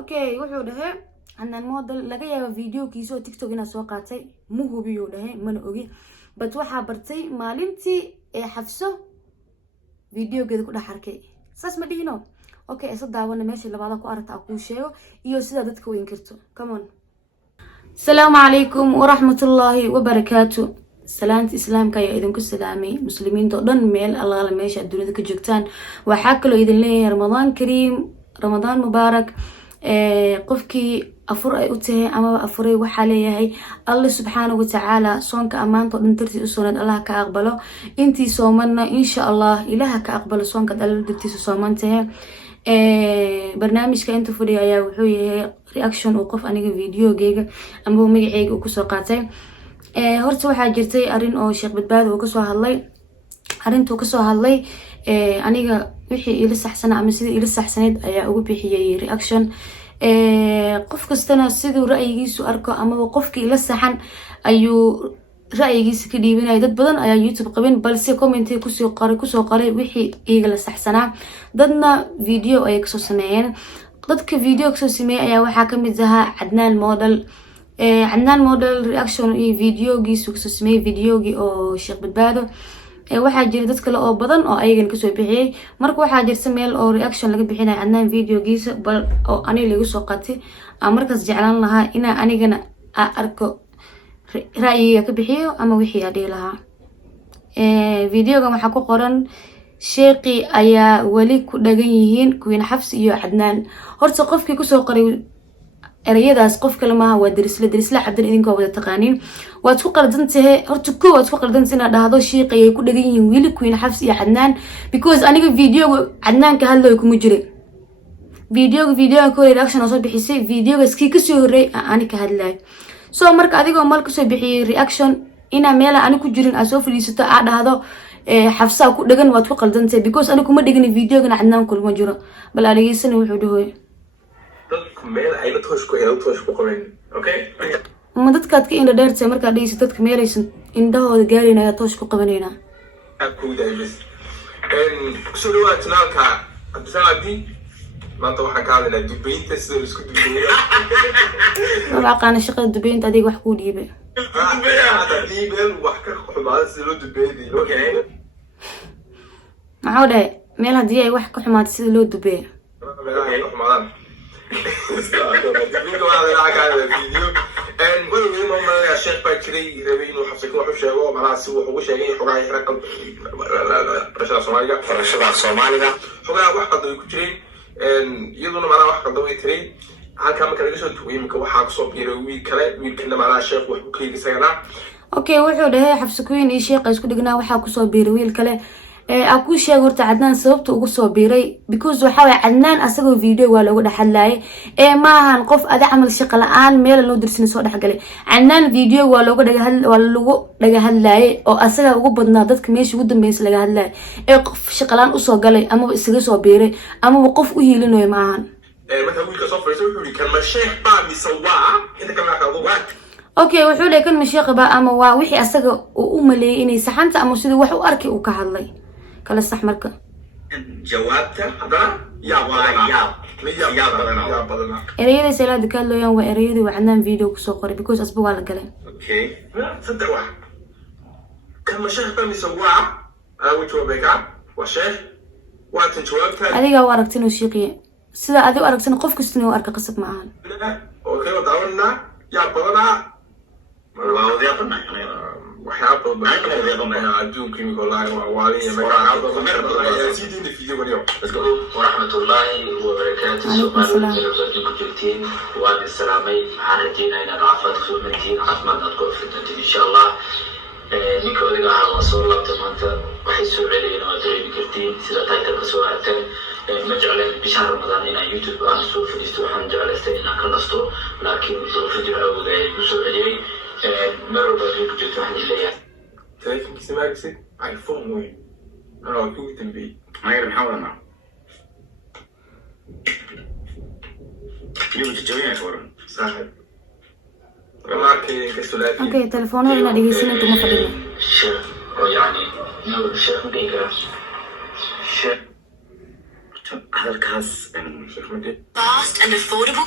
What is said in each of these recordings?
okay wuxuu dhahay Adnan model laga yaabo videokiisa TikTok ina soo qaatay ma hubiyo dhahay mana ogi but waxa bartay maalintii ee xafso videogeeda ku dhaxarkay saas ma dhigino okay isa daawana meesha labaad ku aragta ku sheego iyo sida dadka weyn karto come on Assalamu alaykum wa rahmatullahi wa barakatuh salaanta islaamka ayaa idinku salaamay muslimiinta dhan meel allaala meesha dunida ka joogtaan waxa kale idin leeyahay Ramadan Kareem Ramadan Mubarak qofkii afur ay u tahay ama afuray waxa leeyahay Allah subhanahu wa ta'ala soonka amaanto dhantirtii u soonad Allah ka aqbalo intii soomanna insha Allah Ilaaha ka aqbalo soonka dhaladiisa soomantahay barnaamijka inta fadhiya ayaa wuxuu yahay reaction oo qof aniga videogeyga ama magacayga uu ku soo qaatay horta waxa jirtay arin oo Sheekh Badbaado uu ka soo hadlay arintu ka soo hadlay aniga wixii ila saxsana ama sidii ila saxsaneed ayaa ugu bixiyay reaction qof kastana sidoo ra'yigiisu arko ama qofkii ila saxan ayuu ra'yigiisa ka dhiibinay dad badan ayaa YouTube qabin balse comment ku soo qoray wixii iyaga la saxsanaa dadna video ay ka soo sameeyeen dadka video ka soo sameeyay ayaa waxa kamid ahaa Adnan model reaction iyo videogiisu ka soo sameeyay videogi oo Sheekh Badbaado waxa jira dad kale oo badan oo ayagan ka soo bixiyay marka waxa jirta meel oo reaction laga bixinay Adnan videogiisa bal oo aniga lagu soo qaatay markaas jeclaan lahaa ina anigana arko ra'yiga ka bixiyo ama wixii adii lahaa videoga waxa ku qoran sheekhi ayaa wali ku dhagan yihiin Queen Xafs iyo Adnan horta qofkii ku soo qoray erayadaas qof kale ma waa darisla Cabdin idinka wada taqaanin waad ku qaldantahay horta waad ku qaldantahay inaad dhahdo sheekhi ay ku dhagan yihiin wili Queen Xafs iyo Adnan because aniga videoga Adnan ka hadlay kuma jiray videoga ko reaction oo soo bixisay videoga iskii ka soo horeey ani ka hadlay so marka adigoo mal ka soo bixiyay reaction ina meel aan ku jirin aad soo fadhiisato aad dhahdo Xafsa ku dhagan waad ku qaldantahay because aniga kuma dhigin videoga Adnan kulma jiro bal aligeysan wuxuu dhahay dadku meel ay la toosh ku qabeen okay ma dadkaad ka indha dheertay marka dhigayso dadka meelaysan indhahooda gaarinaya toosh ku qabanayna aku daybis soo dhawaad channelka absaadi maanta waxa ka hadlaynaa dubeynta sida isku dubeeyo ma aqaan shaqada dubeynta adiga wax ku dhiibay dubeeyay wax ka xumaada sida loo dubeeyay okay maxaa dhahay meel hadii ay wax ka xumaado sida loo dubeeyo الشيخ باكري ربينو حفصك وحوشه ومناسب وحوشه حقاي رقم رشا صوماليا حقا wax qado ku jireen iyaduna mana wax qado way tireen halka marka laga soo tuugay marka waxa ku soo biiray wiilkana mana sheekh wax ku keegisayna okay wuxuu dhahay xabsikuin iyo sheekh isku dhignaa waxa ku soo biiray wiil kale aku sheeg horta Adnan sababta ugu soo biiray because waxa way Adnan asagoo video waa lagu dhaxalay ma ahan qof ada amal shaqo la'aan meel loo dirsin soo dhaxgalay Adnan video waa lagu dhaga hadlay oo asaga ugu badnaa dadka meesha ugu dambeeyay laga hadlay qof shaqo la'aan u soo galay ama isaga soo biiray ama qof u hiilinayo ma ahan marka wiilka soo fariisay wuxuu yiri kan ma sheekh ba misawaa inta kala qado okay wuxuu leeyahay kan ma sheekh ba ama waa wixii asaga u maleeyay inay saxanta ama sidii wax u arkay uu ka hadlay kala sax marka jawaabta hada ya badana erayada salaad ka looyan waa erayada Adnan video ku soo qoray because asba waa la galay okay saddex wax kama sheekh ba misawaa wuxuu beeka waa sheekh waa tan jawaabta adiga waa aragtay sheekhiye sida adiga aragtay qof kasta inuu arka qasab ma ahan okay wadaawna ya badana waa wadaaqna وحياته adduunka imika wallahi waa waaliya magaca sidii video wariyo ورحمة الله وبركاته سبحان الله كجلتين وعد السلامي عارضين أين عافات خدمتين عافمات أذكر فتنة إن شاء الله نيكو ذيك على وصول الله تمانتا وحيسو علينا وأدري بكرتين سيدا تايتا كسوارتين مجعلين بشهر رمضان إنا يوتيوب أنا سوف فليستو حنجعل استينا كنستو لكن فيديو عود يسو عليي مرة بدري كجلت وحن جليا تليفون كسماك سي ايفون وين أنا أقول تنبيه ما يرم حاولنا اليوم تجوين فورا صاحب رماركي كسولاتي اوكي تلفونها هنا دقيقتين انتم مفضلين الشيخ يعني نور الشيخ مدينة الشيخ halkaas fast and affordable.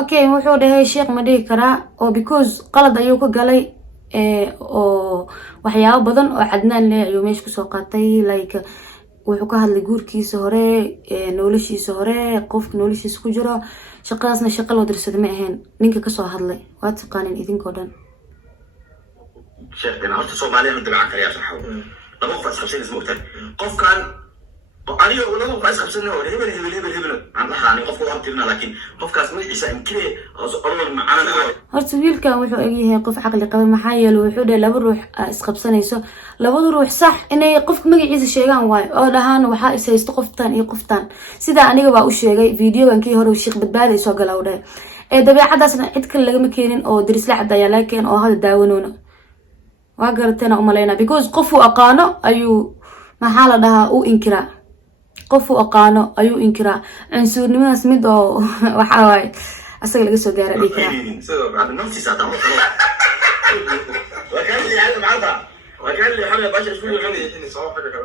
Okay, wuxuu dhahay sheekh ma dhihi karaa oo because qalad ayuu ka galay oo waxyaabo badan oo Cadnaan leh ayuu meesha ku soo qaatay like wuxuu ka hadlay guurkiisa hore noloshiisa hore qofka noloshiisa ku jiro shaqadaasna shaqo loo dirsaday ma ahayn ninka ka soo hadlay waa taqaanin idinkoo dhan sheekh horta Soomaaliya inta gacan kaliya saxaw laba qof asxabsan isma ogtaan qofkan aniga laba qof asxabsan oo hebel aan lahayn qofku waan tirna laakiin qofkaas magaciisa inkire oo orol macaan horta wiilkan wuxuu ogyahay qof caqli qaba maxaa yeelay wuxuu dhahay laba ruux isqabsanayso labada ruux sax inay qofka magaciisa sheegaan waay oo dhahaan waxa is haysto qoftan iyo qoftan sida aniga waa u sheegay videogankii hore Sheekh Badbaadi soo galay ee dabeecadaasna cid kale laga ma keenin oo dirisla cad ayaa la keen oo hada daawanoona waa garatana u maleena because qof uu aqaano ayuu maxaa la dhahaa uu inkiraa qof uu aqaano ayuu inkiraa cunsurnimadaas mid oo waxa waay asaga laga soo gaaray dhikra sidoo kale naftiisa taa وكان لي حاجه معاها وكان لي حاجه باشا شو اللي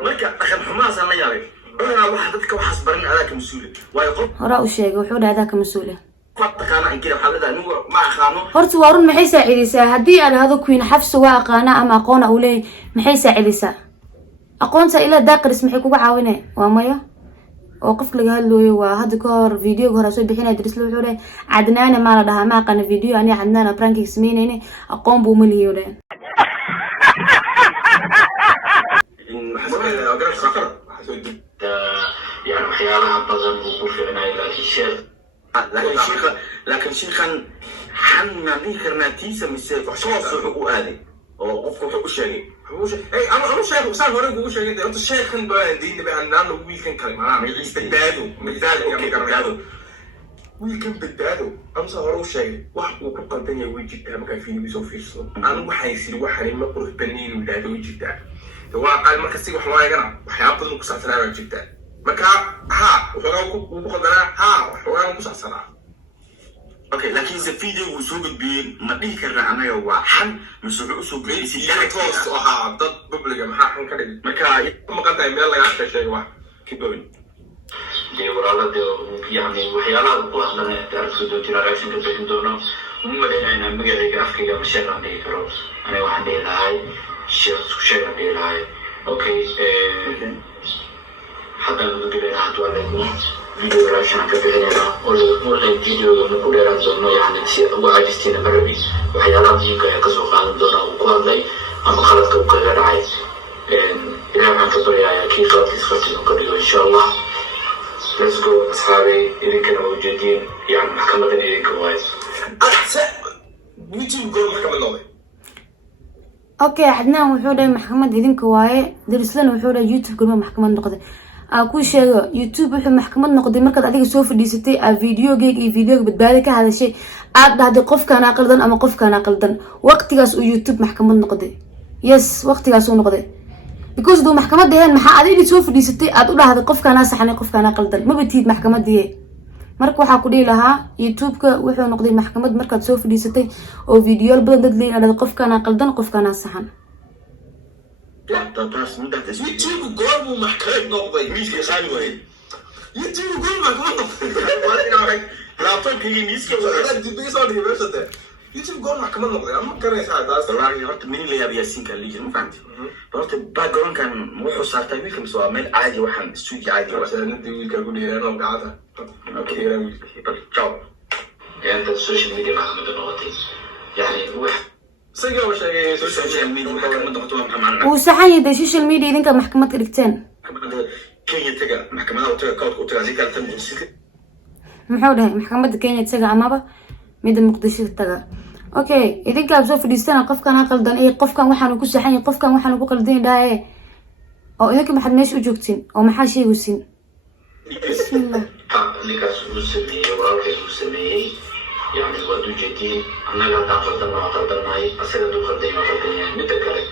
marka dhaqan xumaas aan la yaabay oona waxa dadka waxaas barin adaa ka mas'uul way qof hore u sheegay wuxuu dhahay ka mas'uul fataqana in kira xalada anigu ma aqaano horta waa run maxay saacidaysaa hadii aad hado Queen Xafsa waa aqaana ama aqoon u leey maxay saacidaysaa aqoonta ila daaqris maxay kugu caawinay waa maya oo qof laga hadlooyo waa hada ka hor video hore soo bixinay diris loo xulay Cadnaan ma la dhahaa ma aqaan video ani Cadnaan prank ismeynayna aqoon buu ma liyo leen يعني waxyaalaha badan uu ku fiicnay laakiin sheekhan xanna nikarnaatiisa mise soo u aaday oo qofku wuxuu u sheegay أنا شايف وصار هوري وش يعني أنت شايف خن بعدين بأن أنا ويكند كلمة أنا بدادو ويكند بدادو أنا صار وش يعني واحد وكل الدنيا ويجي ده ما كان فيني بيسوي فيه أنا واحد يصير واحد ما قرر بنين ودادو ويجي ده هو قال ما كسي وحنا يا جماعة وحياة بدون قصة سنة ويجي ده ما كان ها وحنا وبخدنا ها وحنا قصة سنة اوكي لكن إذا فيديو وسوق البين ما دي كرنا عنايا وحن مسوق وسوق البين يعني توص ضد ببلغ محاحن كده مكاي ما كان تعمل الله يحكي شيء واحد كيبوين دي ورالا دي يعني وحيالا وقلنا تعرف دو جنريشن كبيرين دونا وما لنا مقعي أفكي مشاعر عندي كروس أنا واحد دي لهاي شيء عندي لهاي اوكي حتى لو قلنا حتى عليكم فيديو راشن كبيرنا ولا فيديو نقول لنا إنه يعني شيء وعاجزتين مربي وحيالا بيجي كسوق عن دونا وقال لي أما خلت كوكا رعاي إذا ما تطلع كيف خلت نقدر إن شاء الله let's go أصحابي إذا كانوا موجودين يعني محكمة إذا كوايس يوتيوب قول محكمة النوضي اوكي Cadnaan wuxuu dhahay maxkamad idinka waaye dirislan wuxuu dhahay YouTube gurma maxkamad noqday ku sheego YouTube wuxuu maxkamad noqday markaad adiga soo fadhiisatay videogeeg iyo videoga badbaadi ka hadashay aad dhahday qofkaan aqaldan ama qofkaan aqaldan waqtigaas uu YouTube maxkamad noqday yes waqtigaas uu noqday because duu maxkamad dhaheen maxaa adiga soo fadhiisatay aad u dhahday qofkaan saxanay qofkaan aqaldan ma batid maxkamadii marka waxa ku dhigi lahaa YouTube-ka wuxuu noqday maxkamad markaad soo fadhiisatay oo video badan dad leeyahay qofkaan aqaldan qofkaan saxan يوتيوب قول محكمة نوضي ميش خالي وين يوتيوب قول محكمة نوضي لابتوب هي ميس أنا دي بيصير دي بس ده يوتيوب قول محكمة نوضي أنا كان يساعد والله هرت من اللي يبي يسين كان ليجن ما فهمت هرت باك جراوند كان مو صار تبي كم سؤال ميل عادي وحن استوديو عادي عشان أنت ويلك أقول لي أنا وقعتها اوكي تشاو يعني أنت السوشيال ميديا محكمة النقطي يعني واحد سيجا وش هي سوشيال ميديا محكمة نقطة محمد وصحان يدا social media idinka maxkamad ka dhigteen كينيا تجا محكمة أو تجا كوت أو تجا زي كذا تم جنسيك muxuu dhahay maxkamadda Kenya taga amaba mid Muqdisho taga okay idinka soo fadhiisana qofkan aqaldan ee qofkan waxaan ku saxan qofkan waxaan ku qaldan dhahay oo idinka maxad meesha u joogtiin oo maxaa sheegaysiin bismillah ninkaas uu sameeyey walaalkay uu sameeyey يعني ودو جديد أنا قاعد أقدرناي أصير دو قديم متى كله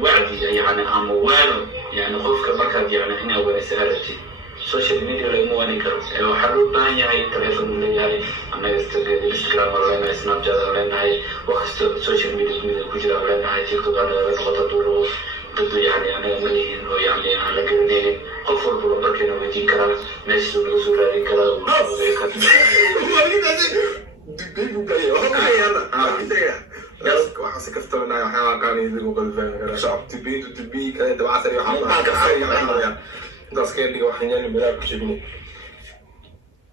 وعدي يعني أموال يعني خوفك بركة يعني هنا ولا سهلتي سوشيال ميديا لا مواني كرو لو حلو بان يعني تلفون ولا يعني أنا استخدم الإنستغرام ولا سناب شات ولا هاي وقت سوشيال ميديا كوجرا ولا هاي تيك توك ولا نقطة دورو dad yani anaga ma lihin oo yani aan la garanaynin qof walba lambarkeena weydiin karaa meeshiisuu naga soo raadin karaa waxaa si kastaba nahay waxyaabaa qaanaysa lagu qadfaan karaa shacabti biidu tibii kale dabacasari intaas ka dhiga waxaan yaani meelaha ku jebinay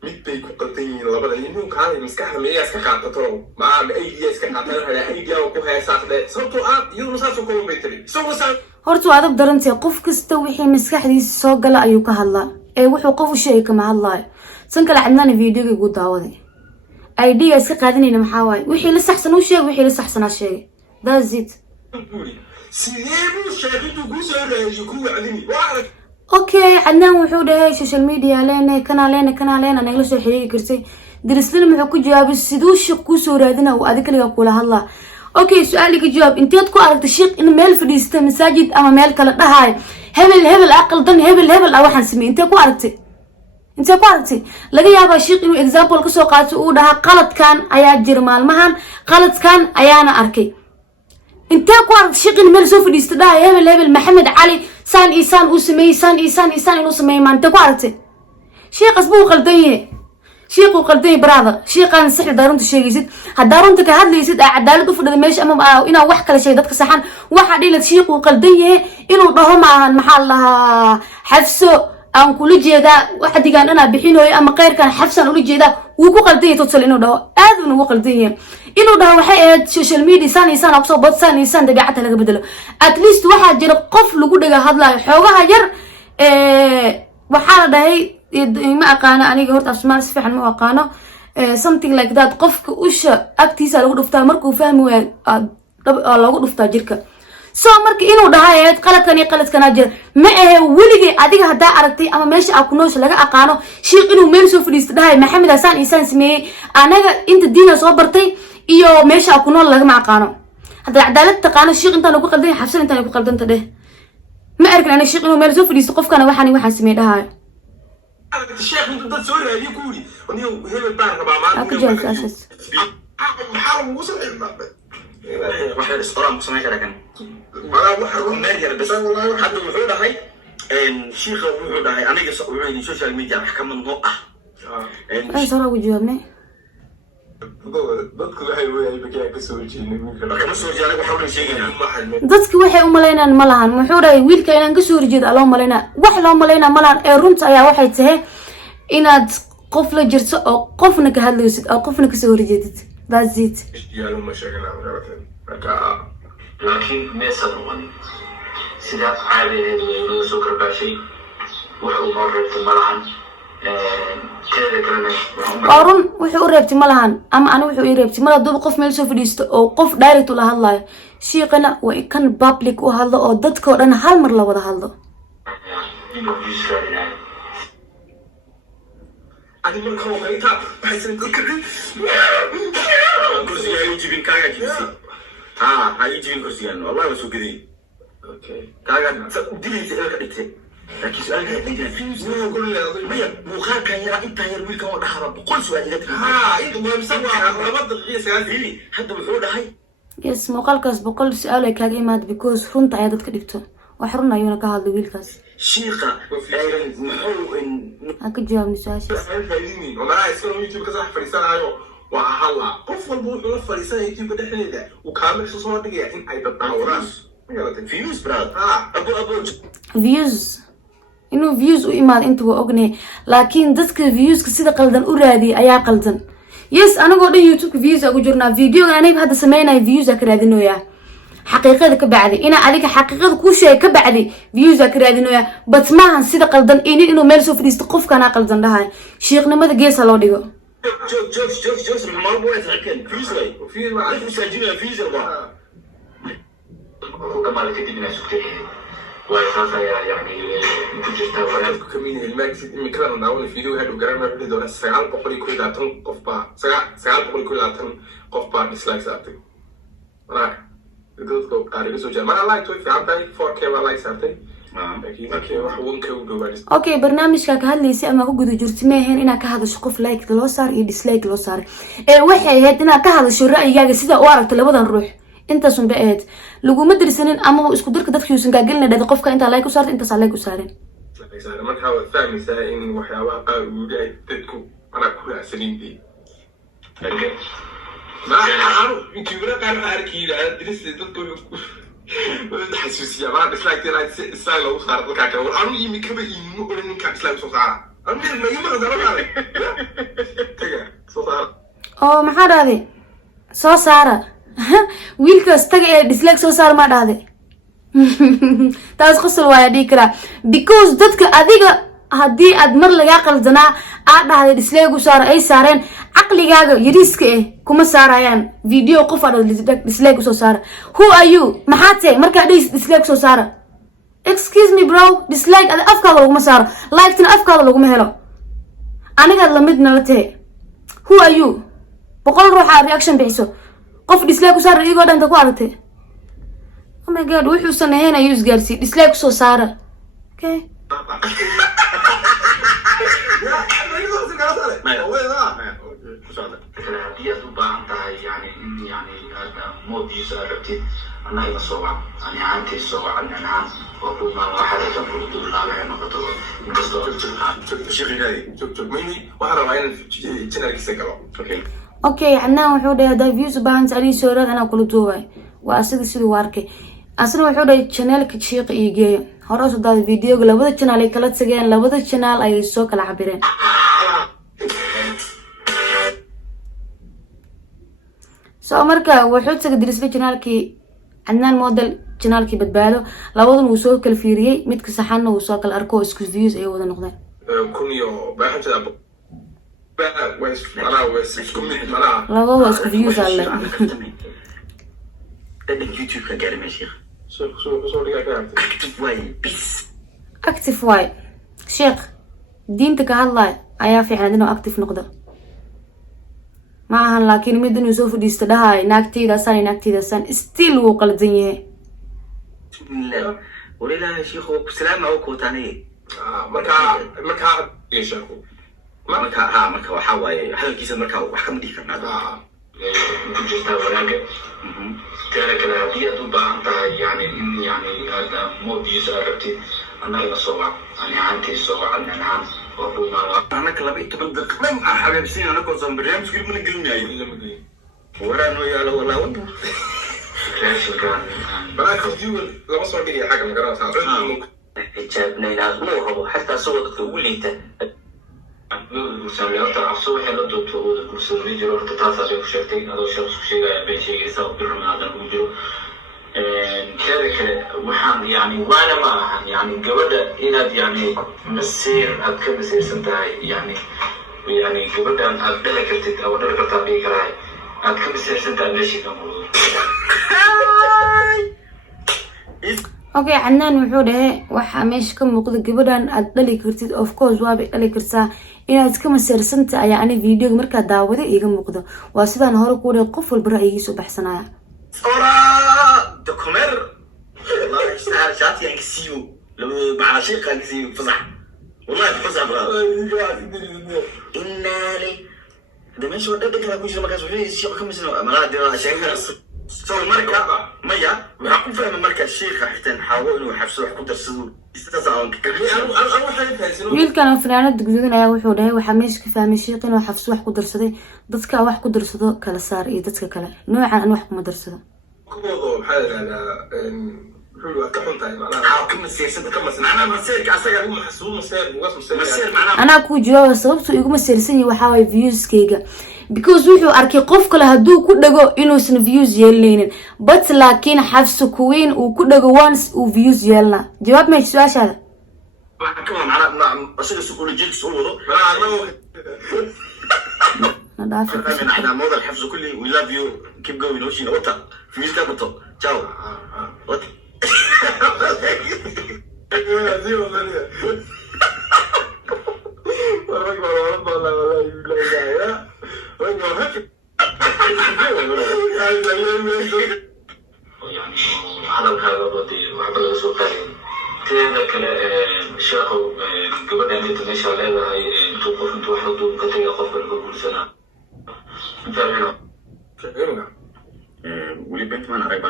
mid bay ku qaldan yihiin labada inuu kaanay maskaxda meeyaa iska qaatato maa aidiya iska qaatan aidiya ku heesaas dhe sababtoo ah iyaduna saasoo kooban bay tiri isaguna saa horta waa adag darantee qof kasta wixii maskaxdiisa soo gala ayuu ka hadlaa ee wuxuu qof u sheegay kama hadlaayo san kale cadnaana videoga igu daawaday idea iska qaadanayna maxaa waaye wixii la saxsan u sheeg wixii la saxsanaa sheegay that's it sidee buu sheekidu ku soo raadiyo ku wacdini waa okay cadnaan wuxuu dhahay social media leena kana nagala soo xiriiri kartay dirislin muxuu ku jawaabay siduu shaq ku soo raadina oo adiga kaliya kula hadlaa okay su'aaliga jawaab inteed ku aragtay shaq in meel fadhiista masaajid ama meel kala dhahay hebel aqaldan hebel waxaan sameeyay intee ku aragtay laga yaabaa shaq inuu example ka soo qaato uu dhaha qaladkan ayaa jir maalmahan qaladkan ayaana arkay intee ku aragtay shaq in meel soo fadhiista dhahay hebel maxamed cali saan iisaan uu sameeyay saan inuu sameeyay maanta ku aragtay sheeqas buu qaldan yahay sheequ qaldan yahay brother sheeqan saxda darunta sheegaysid hadaa runta ka hadlaysid cadaalad u fadhida meesha ama inaa wax kala sheeg dadka saxan waxa dhilad sheequ qaldan yahay inuu dhaho maahan maxaa lahaa xafso aan kula jeedaa waxa digaan ana bixinooyo ama qeyrkan xafsan ula jeedaa wuu ku qaldan yahay total inuu dhaho aad uu qaldan yahay inuu dhaho waxay ahayd social media saan kusoo badsan dabiicada laga bedelo at least waxaa jira qof lagu dhaga hadlaayo xoogaha yar waxaa la dhahay ma aqaano aniga horta afsoomaali si fiican ma aqaano something like that qofka usha agtiisa lagu dhuftaa markuu fahmi waayo lagu dhuftaa jirka so marka inuu dhahay ahayd qaladkan jira ma ahe weligay adiga hadaa aragtay ama meesha aad ku noosha laga aqaano sheekh inuu meel soo fadhiisto dhahay maxamed hasaan iisaan sameeyey anaga inta diina soo bartay iyo meesha aad ku nool lagama aqaano hadda cadaalad taqaano sheekh intaan ku qaldan xabsan intaan ku qaldanta dheh ma arkin ana sheekh inuu meel soo fadhiisto qofkana waxaan sameeyay dhahay sheekh inta dad soo raadiyo ku yiri aniga hebel baan rabaa maanta aku jaas asas maxaa ugu sameeyay waxay isqoraan ku sameyn karaa kan waxa uu meel yar bas hadda wuxuu dhahay sheekha wuxuu dhahay aniga wuxuu yidhi social media wax ka mamnuuc ah ay soo ugu jawaabnay dadku waxay weeyay bakiya ka soo jeedin kama soo jeedin waxa uu sheegay dadku waxay u maleynaan malahan wuxuu dhahay wiilka inaan ka soo horjeedo loo maleynaa wax loo maleynaa malahan ee runta ayaa waxay tahay inaad qof la jirto oo qofna ka hadlaysid oo qofna ka soo horjeedid that's it yaalo ma sheeganaa marka laakiin meesha noqon sida caadigeed loo soo karbaashay wuxuu noo reebtay malahan orun wuxuu u reebtay malahan ama anigu wuxuu ii reebtay mala dub qof meel soo fadhiisto oo qof direct ula hadlayo sheeqana way kan public u hadlo oo dadka oo dhan hal mar la wada hadlo ani marka waxay taa waxay san dadka kursiga ay jibin kaaga jibsi ay jibin kursigan wallahi waa soo gaday okay kaaga dilaysa ilka dhigtay laakiin su'aalka dhigay fiisu qol leeyahay muuqaalkan yara inta yar wiilkan oo dhaxaba boqol su'aal iga tagay inta muhiimsan waa 2 daqiiqo sagaal diili hadda wuxuu dhahay yes muuqaalkaas boqol su'aal ay kaaga imaad because runta ay dadka dhigto wax run ayuuna ka hadlay wiilkaas sheekha ka jawaabni su'aashaas faa'iideyni oo mara iska YouTube ka sax fariisanayo waa halla qof walba wuxuu la fariisanay YouTube dhexdeeda uu kaamil soo dhigaya in ay dad daawadaan views brother abo views inuu views u imaad inta waa ognay laakiin dadka viewska sida qaldan u raadiyay ayaa qaldan yes anagoo dhan YouTube views ugu jirnaa videoga anay hadda sameynay views ka raadinooyaa xaqiiqada ka bacdi ina adiga xaqiiqada ku sheeg ka bacdi views ka raadinooyaa but maahan sida qaldan inuu meel soo fadhiisto qofkana qaldan dhahay sheekhnimada geesa loo dhigo جوز ما بوي تركن فيزوي في مع مساجين فيزر بقى كما لك دي ناس كتير واساسا يعني كنت ولا كمين الماكس المكان نعاون الفيديو هذا وقررنا فيديو ده ساعات بقولي كل ده تن قفبا ساعات بقولي كل ده تن قفبا ديسلايكس أعطي أنا قلت لكم قاري بس وجا ما أنا لايك توي في عندي 4K ولا لايك أعطي okay barnaamijka ka hadlaysa ama ku guda jirtay meehan ina ka hadasho qof like loo saar iyo dislike loo saar waxay ahayd ina ka hadasho ra'yigaaga sida u aragto labadan ruux intaasun bay ahayd laguma dirsanin ama isku dirka dadkii uusan gaagelina dhada qofka intaa like u saarta intaas like u saareen markaa waad fahmaysaa in waxyaabaha qaar uu yahay dadku anaa ku raacsanintii kibra qaar waxaa arkiila dirista dadku xasuusiya maa dislike dislike loogu saaro dadkaa kale war anu imi kaba iimo oran ninkaa dislike soo saara anu ima qasaro taga soo saara oo maxaa dhahday soo saara wiilkaas taga ee dislike soo saara maa dhahday taas qosol waaya dhihi karaa because dadka adiga haddii aad mar lagaa qaldanaa aad dhahday dislike u saara ay saareen caqligaaga yariiska kuma saarayaan video qof aad dislike usoo saara who are you maxaa tahay markaa dhis dislike soo saara excuse me bro dislike ada afkaada laguma saaro like-tana afkaada laguma helo anigaad lamid nala tahay who are you 100 ruuxa reaction bixiso qof dislike u saara iyagoo dhanta ku aragtay oh my god wuxuusan ahayn ayuu isgaarsiiyey dislike usoo saara okay haddii aad u baahan tahay yani aad moodiisa aad rabtid annaga ila soo wac ani ahaantay soo wac ani ahaan oo ku imaan waxaad rabtaan kuluduulaa waxay noqoto inkastoo mayni waxaan rabaa inaan janalkiisa galo okay annaan wuxuu dhahay haddaa views u baahan tahay anii soo raad anaa kula duubay waa asiga siduu u arkay asna wuxuu dhahay channelka shiiqa iyo geeyo hore soo daada videoga labada channel ay kala tageen labada channel ayay soo kala cabireen soo marka wuxuu tagay dirisba channelkii Adnaan model channelkii badbaado labadan uu soo kala fiiriyay midka saxanna uu soo kala arko isku views ay wada noqdeen kuniyo baaxajada laba waa isku views alle dadka YouTube ka gaaray meesha active way sheekh diinta ka hadlay ayaa fiican inuu active noqdo ma ahan laakiin mid inuu soo fadhiisto dhahay naagtayda san still wuu qaldan yahay walaalaha sheekhu ku salaam oo ku taanay marka yeeshaku marka waxa waaye hadalkiisa marka wax kama dhigi karnaa ku jirtaa wanaagga teeda kale haddii aad u baahan tahay yani aad moodiisa aad rabtid annaga ila soo wac ani ahaantay soo wac ani ahaan oo ku imaan anaka 12 daqiiqo aan xabeebsiin anakoo soo barnaamijka ma gelinayo waraan oo yaalo walaa wada raashinkan baraaka video lama soo dhigay xagga magaranaysa xijaabnaynaad uu rabo xataa soo dadka ugu liita سمعت عصوا حلا دكتور كرسي جرو تتاسع في شرطين هذا شخص شيء بين شيء يسوي بالرغم من هذا الوجود كذا وحن يعني وانا ما يعني قبل هنا يعني مسير أذكر مسير سنتها يعني قبل أن أبدأ كرتت أو أنا كرت أبي كراي أذكر مسير سنتها ليش يكملوا okay Adnaan wuxuu dhahay waxa meesha ka muuqda gabadhan aad dhali kartid of course waa bay dhali kartaa inaad iska maseersanta ayaa ani videoga markaa daawaday iga muuqdo waa sidaan hore ku dhahay qof walba ra'yigiisa u baxsanaya ora dokumer wallahi shaati aan kisiyo laba macaashi qanisiyo fasax wallahi fasax bra innali dameesho dadka ku jira markaas wuxuu sheekh ka misno amara dira sheekha soo marka maya waxa ku fahmay marka sheekha xitaan xawo inuu xabso wax ku darsado wiilkan fanaanada guduudan ayaa wuxuu dhahay waxa meesha ka fahmay sheekh inuu xabso wax ku darsaday dadka wax ku darsado kala saar iyo dadka kale noocan aan wax kuma darsado kuwoodo maxaa yiraahdaa wuxuu ka xuntahay macnaha ka maseersada ka masnaa maseerka asaga ugu maxsuul maseer macnaha anaa ku jawaab sababtu igu maseersan yahay waxa way viewskayga because wuxuu arkay qof kale haduu ku dhago inuusan views yeelanaynin but laakiin xabso kuweyn uu ku dhago once uu views yeelna jawaab ma su'aashaada كمان معنا أصير سكول جيل سعوده من إحنا موضة الحفظ كلي we love you keep going وشينا وطا في ميزة بطا ciao يعني هذا الحاجة بدي وحبل سوقين تيجا كلا شاقو قبل أن يتمشى عليها هاي توقف أنتوا حطوا كتير قفل كل سنة فاهمنا ولي بنت ما نعرف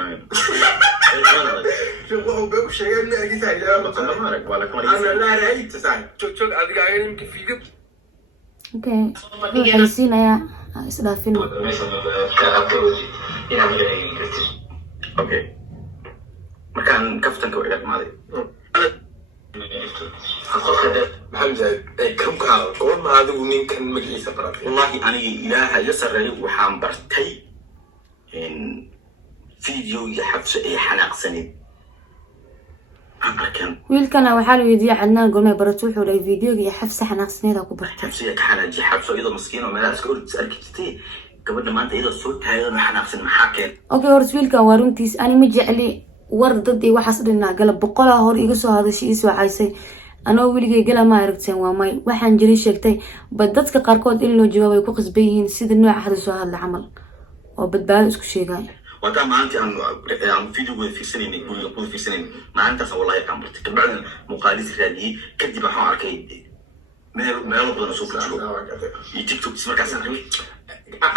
رأيت أنا لا رأيت ساعة شوف أديك عيني يمكن في جد اوكي waxaysiin ayaa isdhaafin okay markaan kaftanka u iga maaday حمزة كم كان قول ما هذا ونين كان مجلس برا والله أنا إله يسر وحام برتي إن فيديو يحفظ أي حلقة سنة wiilkana waxaa la weydiiyay Cadnaan goorma barato wuxuu leeyahay videoga xafsa xanaaqsneeda ku bartay xafsiga xanaaqi xafso iyadoo miskiin oo meelaha iska hor arkitay gabadha maanta iyadoo soo taagan xanaaqsan maxaa keen okay horta wiilkan waa runtiis ani ma jecli war dad iyo waxaas dhinaa galab boqolaa hor iga soo hadashay ii soo caysay anoo wiligay gala ma aragteen waa may waxaan jirin sheegtay bad dadka qaarkood in loo jawaabo ay ku qasban yihiin sida nooca hada soo hadla camal oo badbaado isku sheegay وأنا ما أنت عن فيديو في سنين يقول في سنين ما أنت والله كان برتك بعد مقاليس هذه كذب حوار عركي ما يرضى نشوف الشغل يتيك توك تسمع كاسن حبي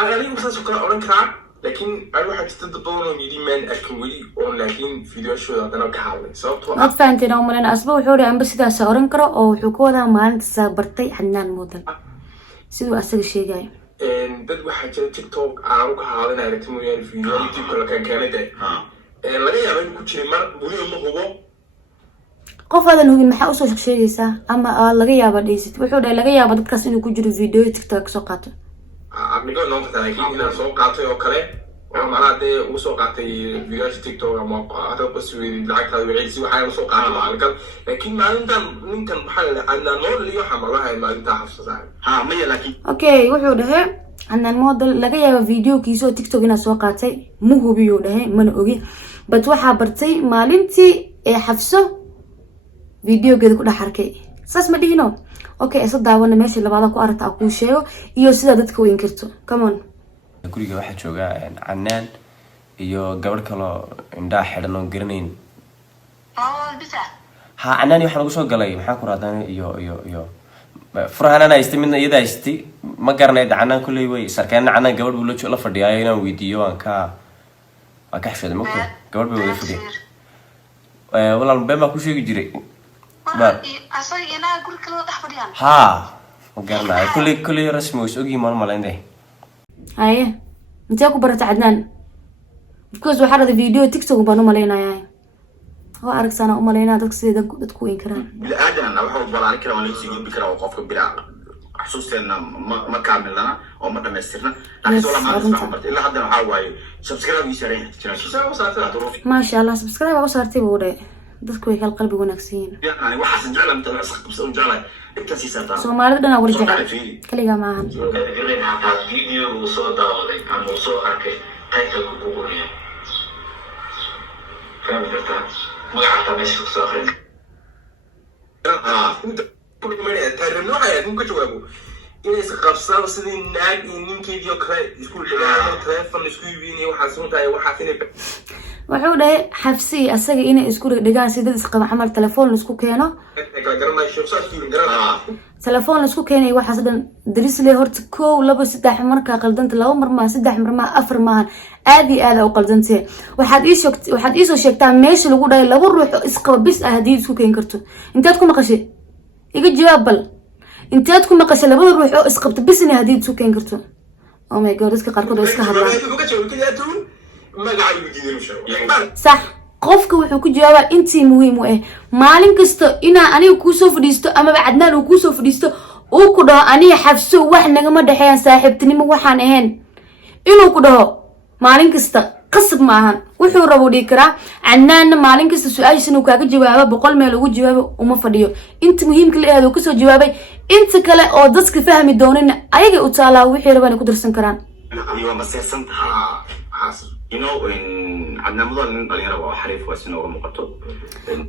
أنا ليه مثلا سكر أورن كار لكن أنا واحد تدبر إنه يدي من أكملي أو لكن فيديو شو هذا أنا كحاول سوت ما فهمتي لو مرينا أسبوع حوري عم بس إذا سأورن كرا أو حكومة ما أنت سبرتي حنان مودل سيدو أسرع شيء جاي dad waxaa jira tiktok aan ka haadanay aragti mooyaan video youtube kala kan keenay laga yaabo in ku jiray mar buli ma hubo qof adan hubin maxaa u soo sheegaysaa ama laga yaabo dhaysid wuxuu dhahay laga yaabo dadkaas inuu ku jiro video tiktok soo qaato amigo noon ka laakiin inaan soo qaatay oo kale oo malaade uu soo qaatay video tiktok ama qaado qaswi lacagta wixii waxaan soo qaatay halkan laakiin maalintan ninkan maxaa la aan noo liyo xamalaha maalinta xafsadaa ما لكن okay wuxuu dhahay Cadnaan model laga yaabo videokiisa tiktok ina soo qaatay ma hubiyo dhahay mana ogi bad waxa bartay maalintii ee xafso videogeeda ku dhaxarkay saas ma dhihino okay isa daawana meesha labaad ku aragta ku sheego iyo sida dadka weyn karto come on guriga waxa jooga Cadnaan iyo gabadh kale indha xidhan oo garanayn ha Cadnaan waxa lagu soo galay maxaa ku raadaan iyo furahana haysta midna iyada haysti ma garanay Cadnaan kulay way sarkeen Cadnaan gabadh uu la fadhiyay inaan weydiiyo aan ka xafsaday markay gabadh bay wada fadhiyay walaal bema ku sheegi jiray ba asagina guri kale dhex fadhiyaan ha ma garanay kulay rasmi oo ogi malmalayndee haye inta ku barata Cadnaan because waxa rada video tiktok baan u maleynayaa oo aragsan u maleynaa dadka sida dadku weyn karaan بالآدم أنا بحاول بلعب كده وأنا نفسي أجيب كده وقف بلا حسوسنا ما كاملنا أو ما دمسترنا لكن والله ما نسمع إلا حد أنا حاول سبسكرايب يشتري ما شاء الله سبسكرايب أو صارتي بوده dadku way kal qalbi wanaagsan يعني واحد سنجعله أنت بس سنجعله أنت سيساتا Soomaalida dhan warjay kaliya ma ahan فيديو وصوت داولي عم وصوت أركي تايتل كوكوريا فاهم كده ما عرفت ماشي في الصاخرين كل ما ترى نوع يعني ممكن تجاوبه إني سقفصل سيدي ناق إني كيديو كلا يقول لك تلفون يسوي بيني وحاسون تاي وحاسين wuxuu dhahay xafsi asaga inay isku dhigaan sida isqaba amal telefoon isku keeno telefoon isku keenay waxaas dhan darisle horta 1 2 3 marka qaldanta 2 mar ma 3 mar ma 4 ma aadi u qaldantay waxaad ii soo sheegtaa meesha lagu dhahay laba ruux isqaba bis ah hadii isku keen karto intaad ku maqashay iga jawaab bal intaad ku maqashay laba ruux oo isqabta bis in hadii isku keen karto oh my god iska qarkood iska hadlaan صح qofka wuxuu ku jawaabaa intii muhiim u ah maalin kasta ina aniga ku soo fadhiisto ama Cadnaan uu ku soo fadhiisto oo ku dhaho aniga xafso wax nagama dhaxeeyaan saaxiibtinimo waxaan ahayn inuu ku dhaho maalin kasta qasab ma ahan wuxuu rabo dhigi karaa Cadnaan maalin kasta su'aashiisa uu kaaga jawaabo 100 meel ugu jawaabo uma fadhiyo inta muhiimka la aado ku soo jawaabay inta kale oo dadka fahmi doonina ayaga u taalaa wixii rabaan ku darsan karaan أيوة بس سنتها you know in عندنا مضى اللي أنا حريف واسنة ومقطع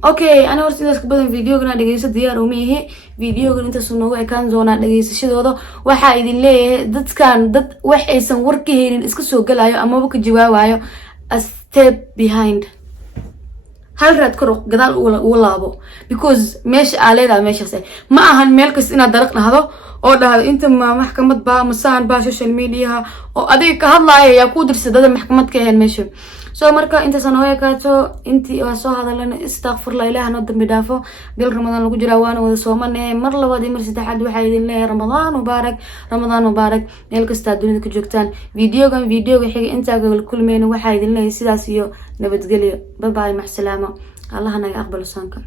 okay أنا ورثي ذاك بدن فيديو كنا دقيقة ديار وميه فيديو كنا أنت سنوه كان زونا دقيقة شيء هذا واحد اللي دت كان دت واحد يسون وركه هين إسكسو قلايو أما بك جواه وايو a step behind هل رد كرو قدر ولا أبو because مش عليه ده مش هسه ما أهان ملكس إن درقنا هذا oo dhahdo inta maxkamad baa masaan baa social media oo adiga ka hadlaaya yaa ku dirsa dad maxkamad ka ahayn meesha soo marka inta sanooya kaato intii waa soo hadalana astaghfirullah ilaaha noo dambi dhaafo bil ramadaan lagu jiraa waana wada soomanay mar labaad iyo mar saddexaad waxaa idin leeyahay ramadaan mubaarak meel kasta dunida ku joogtaan videoga xiga intaa kala kulmayna waxaa idin leeyahay sidaas iyo nabadgelyo bye bye mac salaama allah naga aqbalo soonka